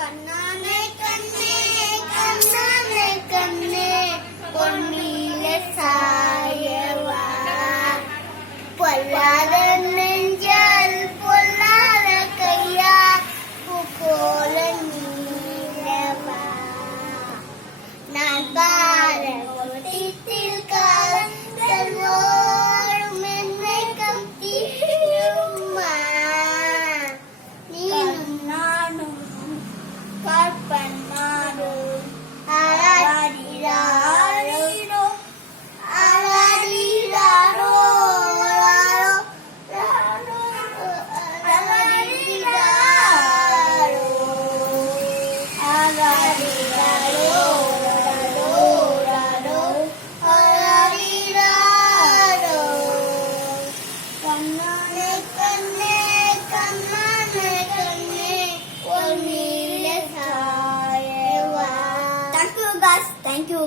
கண்ணானே கண்ணே கண்ணானே கண்ணே பொன்னில சாயவா பொல்லாத நெஞ்சால் பொல்லாத கையா பூக்கோல நீலவா நான் பாரத்தில் காலம் செல்வோரும் என்னை கத்தியுமா நீனும் நானும் கற்பனாரும் ஆராடிராரோ ஆராடிராரோ Thank you guys. Thank you.